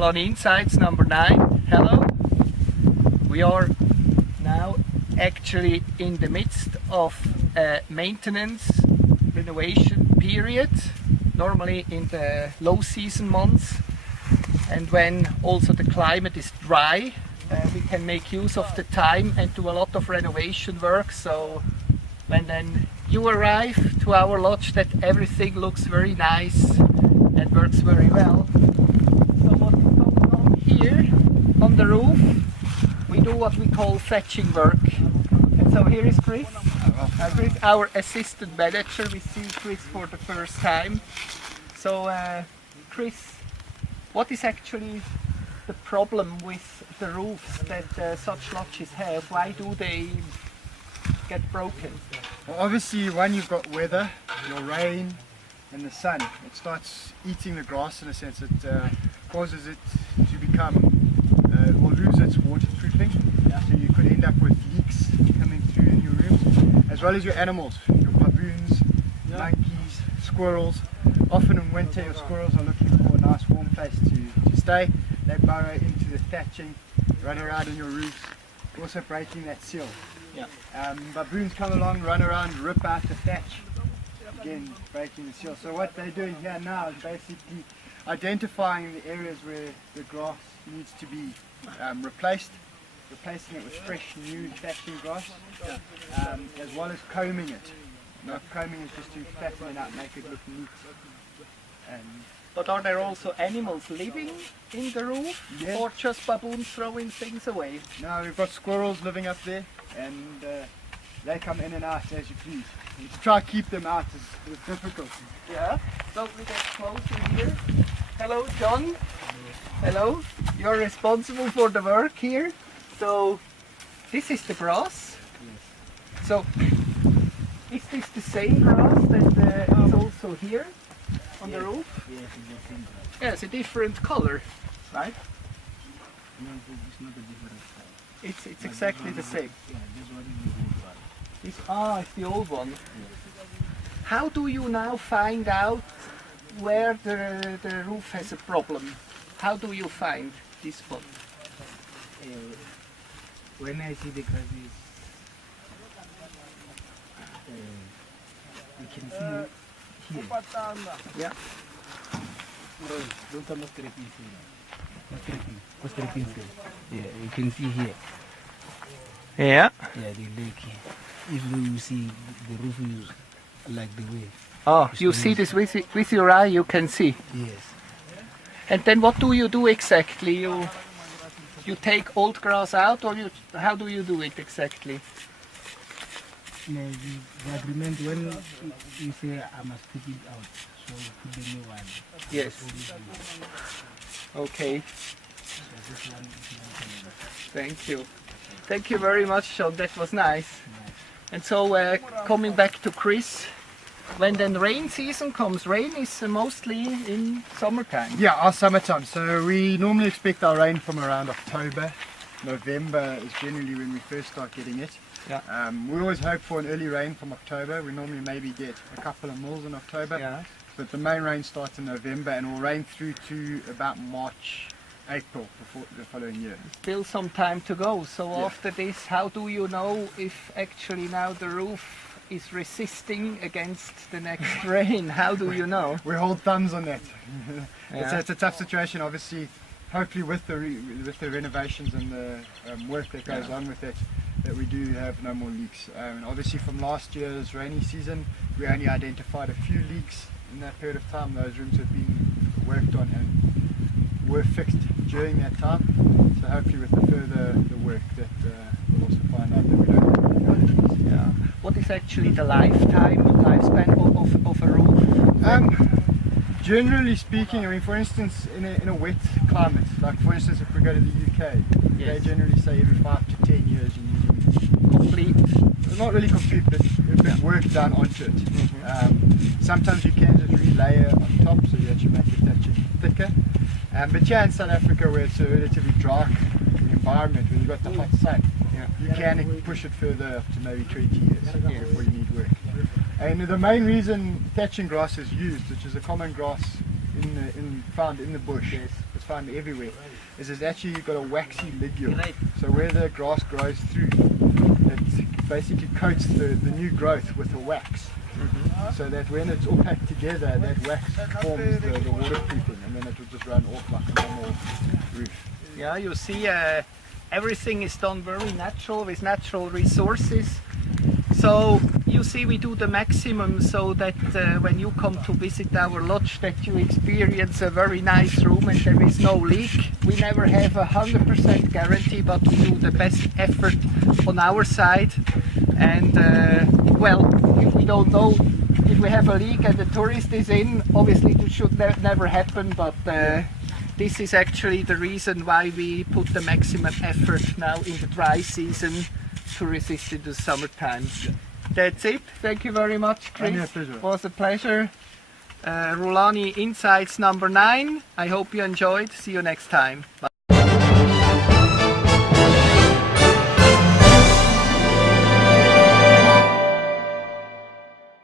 Rhulani Insights number 9. Hello. We are now actually in the midst of a maintenance renovation period, normally in the low season months, and when also the climate is dry, we can make use of the time and do a lot of renovation work. So when then you arrive to our lodge, that everything looks very nice and works very well. So what is going on here on the roof, we do what we call thatching work. And so here is Chris. Chris, our assistant manager. We see Chris for the first time. So Chris, what is actually the problem with the roofs that such lodges have? Why do they get broken? Well, obviously, when you've got weather, your rain and the sun, it starts eating the grass in a sense. It causes it to become or lose its waterproofing. So you could end up with leaks coming through in your rooms, as well as your animals, your baboons, monkeys, squirrels. Often in winter, your squirrels are looking for a nice warm place to stay. They burrow into the thatching, run around in your roofs, also breaking that seal. Baboons come along, run around, rip out the thatch, again breaking the seal. So what they're doing here now is basically identifying the areas where the grass needs to be replacing it with fresh new thatching grass, as well as combing it. Now, combing is just to flatten it out, make it look neat. But are there also animals living in the roof? Yes. Or just baboons throwing things away? Now we've got squirrels living up there, and they come in and out as you please. And to try to keep them out is difficult. Yeah, so we get closer here. Hello, John. Hello. You're responsible for the work here. So this is the grass. Yes. So is this the same grass that is also here on the roof? Yes, it's the same grass. Yeah, it's a different color, right? No, it's not a different color. It's exactly the same. Yeah, this one is the old one. It's the old one. Yes. How do you now find out where the roof has a problem? How do you find this spot? When I see the grass is, you can see here. Yeah. Don't mostra el pincel. Mostra el pincel. Yeah, you can see here. Yeah. Yeah, the lake. If you see the roof is like the way. Oh, you see this with your eye, you can see. Yes. And then what do you do exactly? You take old grass out, or how do you do it exactly? No, the agreement when you say I must take it out, so you put the new one. Yes. Okay. So this one is Thank you. Thank you very much, John. That was nice. And so coming back to Chris, when then rain season comes, rain is mostly in summertime. Yeah, our summertime. So we normally expect our rain from around October. November is generally when we first start getting it. Yeah. We always hope for an early rain from October. We normally maybe get a couple of mils in October. Yeah. But the main rain starts in November and will rain through to about March, April before the following year. Still some time to go. So Yeah. after this, how do you know if actually now the roof is resisting against the next rain? How do you know? We hold thumbs on that. Yeah. It's a tough situation, obviously. Hopefully, with the renovations and the work that goes on with it, that we do have no more leaks. And obviously, from last year's rainy season, we only identified a few leaks in that period of time. Those rooms have been worked on and were fixed during that time. So hopefully, with the work, that we'll also find out that we don't have any other leaks. Yeah. What is actually the lifespan of a roof? Generally speaking, I mean, for instance, in a wet climate, like for instance, if we go to the UK, Yes. they generally say every 5 to 10 years you need Complete. not really complete, but a bit work done onto it. Sometimes you can just relayer on top, so you actually make the thatching thicker. But yeah, in South Africa, where it's a relatively dry environment, where you've got the hot sun, you can push it further up to maybe 20 years before you need work. And the main reason thatching grass is used, which is a common grass found in the bush, as found everywhere, is it's actually got a waxy ligule. So where the grass grows through, it basically coats the new growth with a wax. So that when it's all packed together, that wax forms the waterproofing, and then it will just run off like a normal roof. Yeah, you see everything is done very natural with natural resources. So you see we do the maximum so that when you come to visit our lodge that you experience a very nice room and there is no leak. We never have 100% guarantee, but we do the best effort on our side. And well, if we don't know if we have a leak and the tourist is in, obviously this should never happen, but this is actually the reason why we put the maximum effort now in the dry season to resist in the summertime. That's it. Thank you very much, Chris. It was a pleasure. Rhulani Insights number 9. I hope you enjoyed. See you next time. Bye.